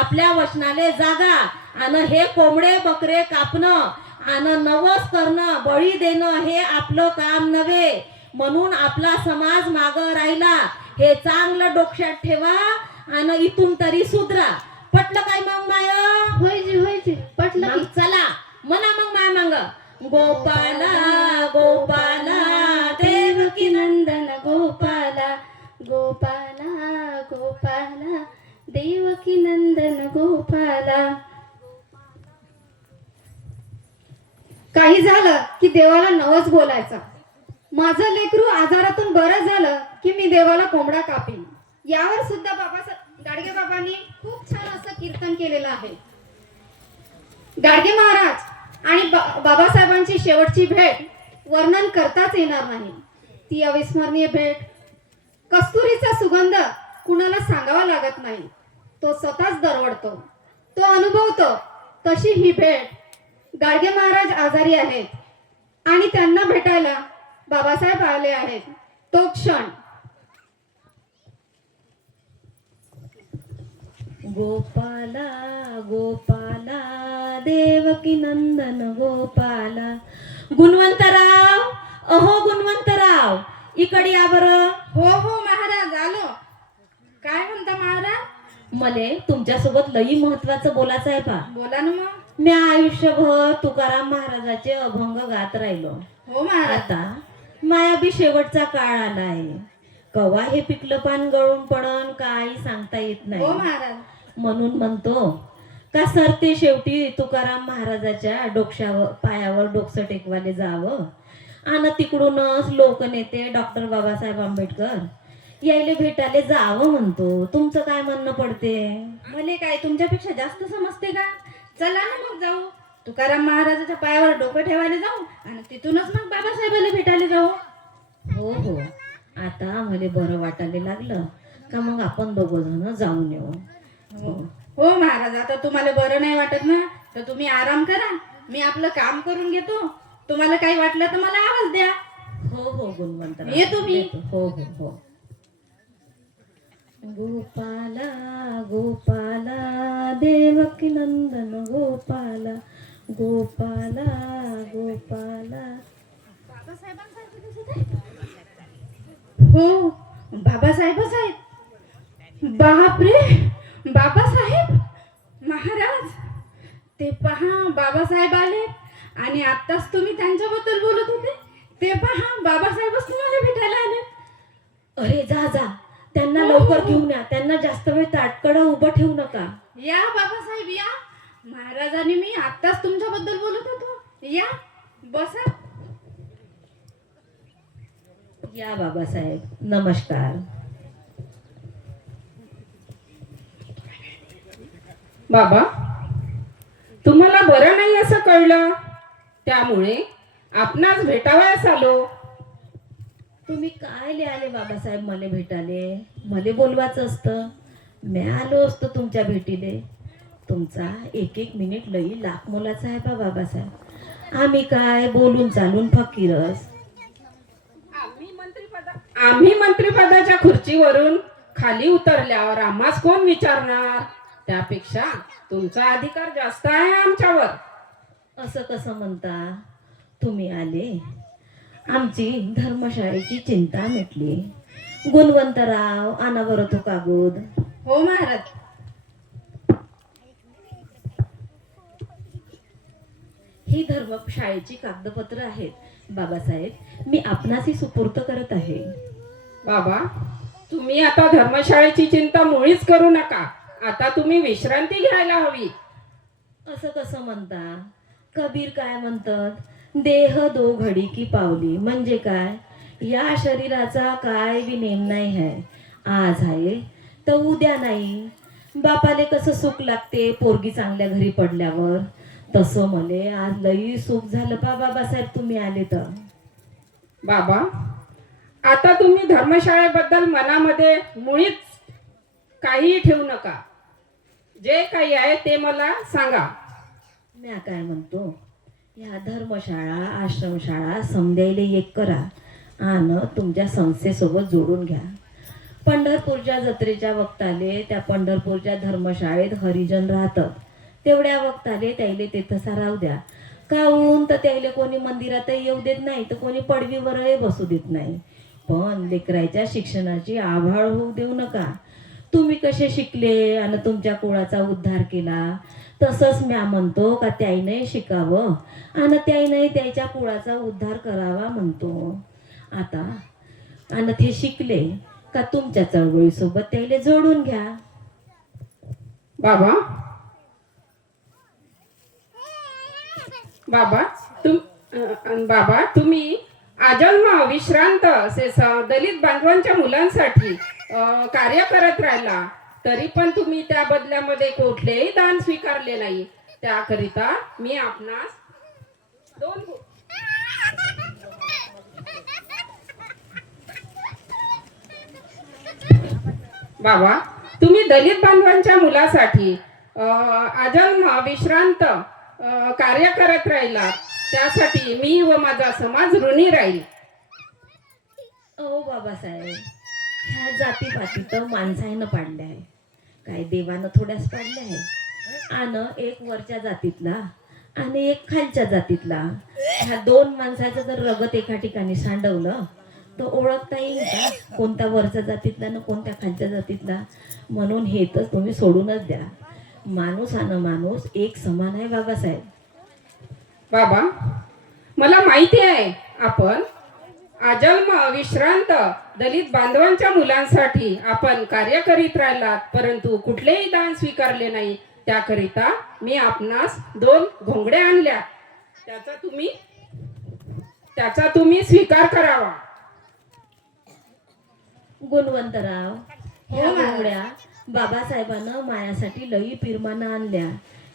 आपल्या वचनाले जागा. आणि हे कोंबडे बकरे कापणं आणि नवस करणं, बळी देणं हे आपलं काम नव्हे. म्हणून आपला समाज मागं राहिला, हे चांगलं डोक्यात ठेवा आणि इथून तरी सुधरा. पटलं काय मग माय? होयजी पटलं. मग चला म्हणा मग माय मांग, गोपाला गोपाला देवकी नंदन गोपाला गोपाला गोपाला देवकी नंदन गोपाला. काही झालं की देवाला नवस बोलायचा. माझं लेकरू आजारातून बरं झालं की मी देवाला कोंबडा कापीन. यावर सुद्धा गाडगे बाबांनी खूप छान असं कीर्तन केलेलं आहे. गाडगे महाराज आणि बाबासाहेबांची शेवटची भेट वर्णन करताच येणार नाही. ती अविस्मरणीय भेट. कस्तुरीचा सुगंध कुणाला सांगावा लागत नाही, तो स्वतःच दरवळतो, तो अनुभवतो. तशी ही भेट. गाडगे महाराज आजारी आहेत आणि त्यांना भेटायला बाबासाहेब आले आहेत. तो क्षण. गोपाला गोपाला देवकी नंदन गोपाला. गुणवंतराव, अहो गुणवंतराव, इकडे या बरं. हो हो महाराज आलो. काय म्हणता महाराज? मले तुमच्यासोबत लई महत्वाचं बोलायचं आहे पा. बोला ना मग. मी आयुष्यभर तुकाराम महाराजाचे अभंग गात राहिलो. हो महाराज. आता माया बी शेवटचा काळ आला आहे. कवा हे पिकलं पान गळून पडन काही सांगता येत हो नाही. महाराज. म्हणून म्हणतो का सरते शेवटी तुकाराम महाराजाच्या डोक्यावर पायावर डोकसं टेकवाले जावं. आणि तिकडूनच लोकनेते डॉक्टर बाबासाहेब आंबेडकर यायले भेटायला जावं म्हणतो. तुमचं काय म्हणणं पडते? मले काय तुमच्यापेक्षा जास्त समजते का? चला ना मग जाऊ. तुकाराम महाराजाच्या पायावर डोकं ठेवायला जाऊ आणि तिथूनच मग बाबासाहेबाला भेटायला जाऊ. हो हो, आता मला बरं वाटायला लागलं का मग आपण दोघं जण जाऊन येऊ. हो महाराज. आता तुम्हाला बरं नाही वाटत ना तर तुम्ही आराम करा, मी आपलं काम करून घेतो. तुम्हाला काही वाटलं तर मला आवाज द्या. हो हो गुणवंत, येतो मी. हो हो हो. गोपाला गोपाला देवकी नंदन गोपाला गोपाला गोपाला. हो बाबासाहेबच आहेत. बापरे, बाबासाहेब महाराज. ते पहा बाबासाहेब आले आणि आत्ताच तुम्ही त्यांच्याबद्दल बोलत होते. ते पहा बाबासाहेबच तुम्हाला भेटायला आले. अरे जा जा, त्यांना लवकर घेऊन या. त्यांना जास्त वेळ ताटकडं उभं ठेवू नका. या बाबासाहेब या. महाराजांनी मी आत्ताच तुमच्याबद्दल बोलत होतो. या बसा. या बाबासाहेब, नमस्कार. बाबा, तुम्हाला बरं नाही असं कळलं, त्यामुळे आपणास भेटावयास आलो. तुम्ही काय आले बाबासाहेब मला भेटाले? मला बोलवायचं असतं, मी आलो असतो तुमच्या भेटीले. तुमचा एक एक मिनिट लई लाख मोलाचा आहे बाबासाहेब. आम्ही काय बोलून चालून फकीरच. आम्ही मंत्रिपदाच्या खुर्चीवरून खाली उतरल्यावर आम्हास कोण विचारणार? त्यापेक्षा तुमचा अधिकार जास्त आहे आमच्यावर. असं कसं म्हणता? तुम्ही आले, आमची धर्मशाळेची चिंता मिटली. गुणवंतराव, आणा बरं तो कागद. हो महाराज. ही धर्मशाळेची कागदपत्र आहेत बाबासाहेब. मी आपणासी सुपूर्त करत आहे. बाबा, तुम्ही आता धर्मशाळेची चिंता मुळीच करू नका. आता तुम्ही विश्रांती घ्यायला हवी. असं कसं म्हणता? कबीर काय म्हणतात? देह दो घडी की पावली. म्हणजे काय? या शरीराचा काय बी नेम नाही आहे. आज आहे तर उद्या नाही. बापाले कसं सुख लागते पोरगी चांगल्या घरी पडल्यावर, तसं मले आज लई सुख झालं बाबासाहेब तुम्ही आले तर. बाबा, आता तुम्ही धर्मशाळेबद्दल मनामध्ये मुळीच काहीही ठेवू नका. जे काही आहे ते मला सांगा. म्या काय म्हणतो, ह्या धर्मशाळा आश्रमशाळा समजायला एक करा आणि तुमच्या संस्थेसोबत जोडून घ्या. पंढरपूरच्या जत्रेच्या वक्ताले त्या पंढरपूरच्या धर्मशाळेत हरिजन राहतात. तेवढ्या वक्ताले त्याले ते तसा राहू द्या. काहून तर त्याले कोणी मंदिरातही येऊ देत नाही, तर कोणी पडवीवरही बसू देत नाही. पण लेकराच्या शिक्षणाची आभाळ होऊ देऊ नका. तुम्ही कसे शिकले आणि तुमच्या कुळाचा उद्धार केला, तसंच म्या म्हणतो का त्याईने शिकावं आणि त्याईने त्याच्या कुळाचा उद्धार करावा म्हणतो. आता आणि ते शिकले का तुमच्या चळवळीसोबत त्याला जोडून घ्या. बाबा, बाबा तुम्ही आजन्म विश्रांत असे दलित बांधवांच्या मुलांसाठी कार्य करत राहिला, तरी पण तुम्ही त्या बदल्यामध्ये कुठलेही दान स्वीकारले नाही. त्याकरिता मी आपणास बाबा, तुम्ही दलित बांधवांच्या मुलासाठी आजन्म विश्रांत कार्य करत राहिला, त्यासाठी मी व माझा समाज ऋणी राहील. अहो बाबासाहेब, ह्या जातीपाती तर माणसानं पाडल्या आहे, काय देवानं थोड्याच पाडल्या आहे. आणि एक वरच्या जातीतला आणि एक खालच्या जातीतला, ह्या दोन माणसाचं जर रगत एका ठिकाणी सांडवलं तर ओळखता येईल का कोणत्या वरच्या जातीतला ना कोणत्या खालच्या जातीतला? म्हणून हे तर तुम्ही सोडूनच द्या. माणूस आणि माणूस एक समान आहे बाबासाहेब. बाबा, मला माहिती आहे आपण आजन्म विश्रांत दलित बांधवांच्या मुलांसाठी आपण कार्य करीत राहिलात, परंतु कुठलेही दान स्वीकारले नाही. त्याकरिता मी आपणास 2 घोंगड्या आणल्या, त्याचा तुम्ही स्वीकार करावा. गुणवंतराव, ह्या घोंगड्या बाबासाहेबांना मायासाठी लई पिरमानं आणल्या.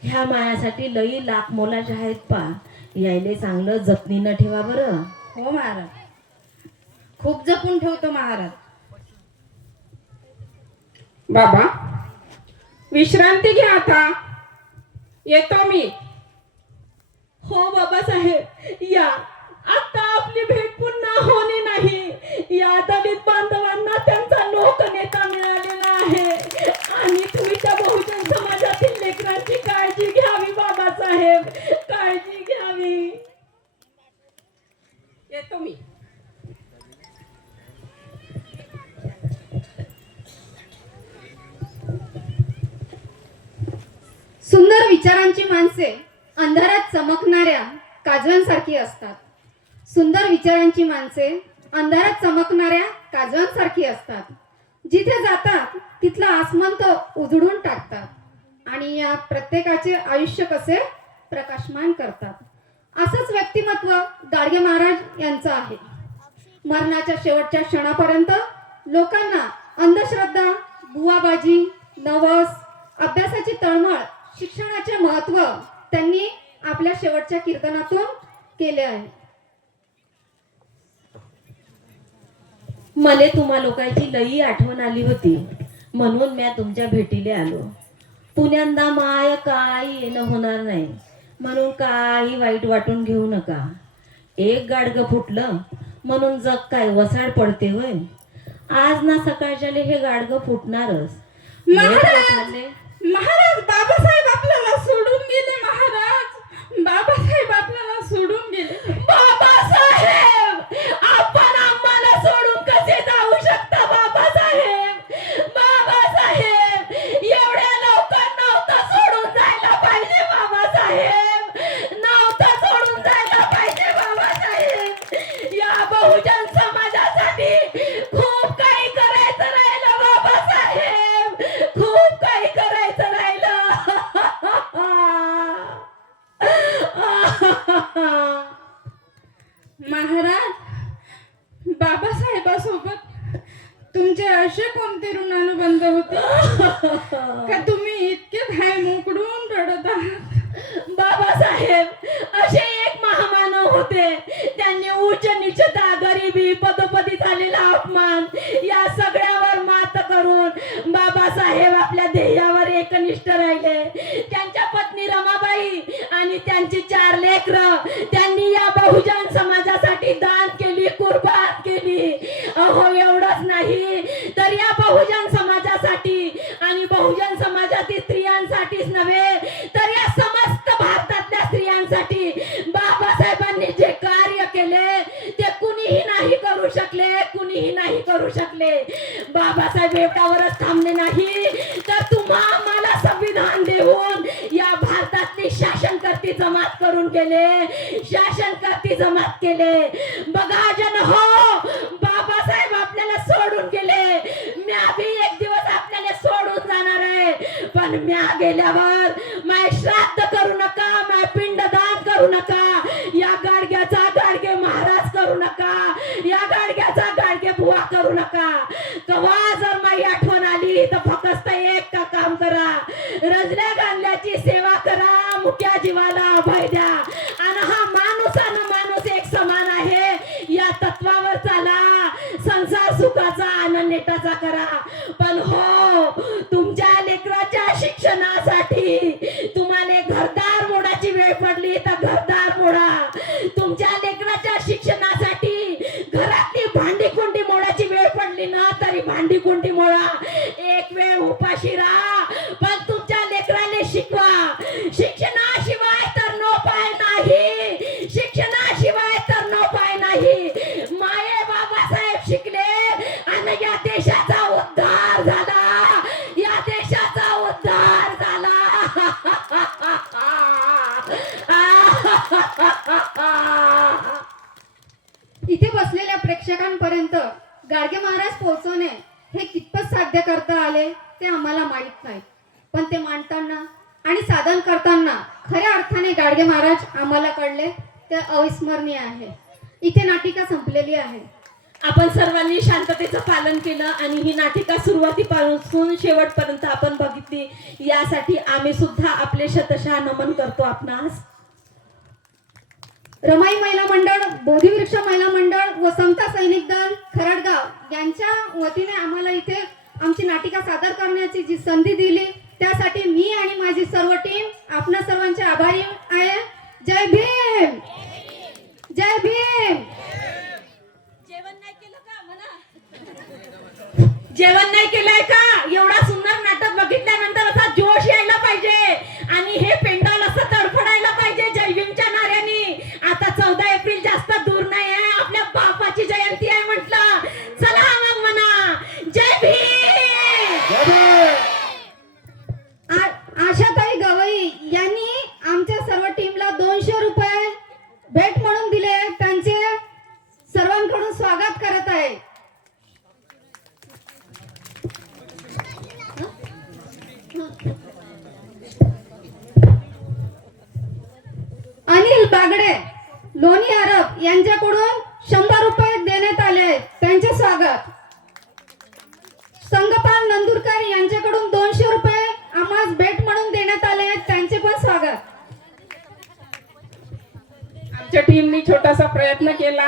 ह्या मायासाठी लई लाख मोलाच्या आहेत पा. यायले चांगलं जपणीनं ठेवा बरं. हो महाराज, खूप जपून ठेवतो महाराज. बाबा, विश्रांती घ्या आता, येतो मी. हो बाबासाहेब, या. आता आपली भेट पुन्हा होणे नाही. या दलित बांधवांना त्यांचा लोकनेता मिळालेला आहे आणि तुम्ही त्या बहुजन समाजातील लेकरांची काळजी घ्यावी बाबासाहेब, काळजी घ्यावी. येतो मी. सुंदर विचारांची माणसे अंधारात चमकणाऱ्या काजव्यांसारखी असतात. सुंदर विचारांची माणसे अंधारात चमकणाऱ्या काजव्यांसारखी असतात. जिथे जातात तिथलं आसमान तो उजळून टाकतात आणि या प्रत्येकाचे आयुष्य कसे प्रकाशमान करतात। असंच व्यक्तिमत्व गाडगे महाराज यांचं आहे। मरणाच्या शेवटच्या क्षणापर्यंत लोकांना अंधश्रद्धा, बुवाबाजी, नवस, अभ्यासाची तळमळ, शिक्षणाचे महत्त्व त्यांनी आपल्या शेवटच्या कीर्तनातून केले आहे। मले तुम्हा लोकांची लई आठवण आली होती म्हणून मी तुमच्या भेटीला आलो। पुण्यांदा माय काही येणं होणार नाही म्हणून काही वाईट वाटून घेऊ नका। एक गाडगं फुटलं म्हणून जग काय वसाड पडते होय। आज ना सकाळच्याले हे गाडगं फुटणारच। महाराज बाबासाहेब आपल्याला सोडून गेले। महाराज बाबासाहेब आपल्याला सोडून गेले। बाबासाहेब आपण आम्हाला सोडून कसे जाऊ शकता बाबासाहेब? बाबासाहेब एवढ्या लवकर नव्हतं सोडून जायला पाहिजे बाबासाहेब, नव्हतं सोडून जायला पाहिजे बाबासाहेब। या बहुजन समाजासाठी खूप काही करायचं राहिलं बाबासाहेब, खूप काही करायचं राहिलं। महाराज बाबासाहेबासोबत तुमचे असे कोणते ऋणानुबंध होते का तुम्ही इतके धाय मोकडून रडत आहात? बाबासाहेब असे एक महामानव होते। त्यांनी उच्च नीचता, गरिबी, पदोपदी झालेला अपमान या सगळ्यावर मात करून बाबासाहेब आपल्या ध्येयावर एकनिष्ठ राहिले। त्यांच्या पत्नी रमाबाई आणि त्यांची 4 लेकरं त्यांनी या बहुजन समाजासाठी दान केली, कुर्बान केली। अहो एवढंच नाही तर या बहुजन समाजासाठी आणि बहुजन समाजातील स्त्रियांसाठीच नव्हे तर या समस्त भारतातल्या स्त्रियांसाठी बाबासाहेबांनी जे कार्य केले ते कुणीही नाही करू शकले, कुणीही नाही करू शकले। बाबासाहेब एवढ्यावरच थांबले नाही तर तुम्हा मला संविधान देऊन या भारतातली शासनकर्ती जमात करून गेले, शासनकर्ती जमात केले। बघा जन हो, बाबासाहेब आपल्याला सोडून गेले। म्या भी एक दिवस आपल्याला सोडून जाणार आहे, पण म्या गेल्यावर माय श्राद्ध करू नका, माय पिंडदान करू नका, या गाडग्याचा गाडगे महाराज करू नका, या गाडग्याचा गाडगे बुवा करू नका। कवा जर माई आठवण आली तर फक्त एक का काम करा, रजल्या गांधल्याची सेवा करा, मुक्या जीवाला अभय द्या आणि हा माणूस आणि माणूस एक समान आहे या तत्वावर चाला। संसार सुखाचा आनंद नेटाचा करा। पण हो, तुमच्या लेकराच्या शिक्षणासाठी तुम्हाला घरदार मोडाची वेळ पडली तर घरदार मोडा। तुमच्या लेकराच्या शिक्षणासाठी घरातली भांडी कुंडी मोडाची वेळ पडली ना तरी भांडी कुंडी मोडा। एक वेळ उपाशी राहा पण तुमच्या लेकराला शिकवा। शिक्षणाशिवाय तर नोपाय नाही, शिक्षणाशिवाय तर नोपाय नाही। माये बाबासाहेब शिकले आणि या देशाचा उद्धार झाला, या देशाचा उद्धार झाला। इथे बसलेल्या प्रेक्षकांपर्यंत गाडगे महाराज पोहोचवणे हे कितपत साध्य करता आले ते आम्हाला माहित नाही, पण ते मांडताना आणि साधन करताना खऱ्या अर्थाने गाडगे महाराज आम्हाला कळले ते अविस्मरणीय आहे। इथे नाटिका संपलेली आहे। आपण सर्वांनी शांततेचं पालन केलं आणि ही नाटिका सुरुवातीपासून शेवटपर्यंत आपण बघितली, यासाठी आम्ही सुद्धा आपले शतशः नमन करतो आपणास। रमाई महिला मंडळ, बोधिवृक्ष महिला मंडळ व समता सैनिक दल खरडगाव यांच्या वतीने आम्हाला इथे आमची नाटिका सादर करण्याची जी संधी दिली त्यासाठी मी आणि माझी सर्व टीम आपणा सर्वांचे आभारी आहे। जय भीम, जय भीम। जेवण नाही केलंय का? एवढा सुंदर नाटक बघितल्यानंतर असा जोश यायला पाहिजे आणि हे पेंडॉल असं तडफडायला पाहिजे जय भीमच्या नाऱ्याने। आता 14 एप्रिल जास्त दूर नाही आहे, आपल्या बापाची जयंती आहे म्हटलं। चला मग म्हणा जय भीम। बागडे लोणी अरब यांच्याकडून 100 रुपये देण्यात आले आहेत, त्यांचे स्वागत. संगपाल नंदुरकर यांच्याकडून 200 रुपये आम्हाला भेट म्हणून देण्यात आले आहेत, त्यांचे पण स्वागत. आमच्या टीमनी छोटासा प्रयत्न केला.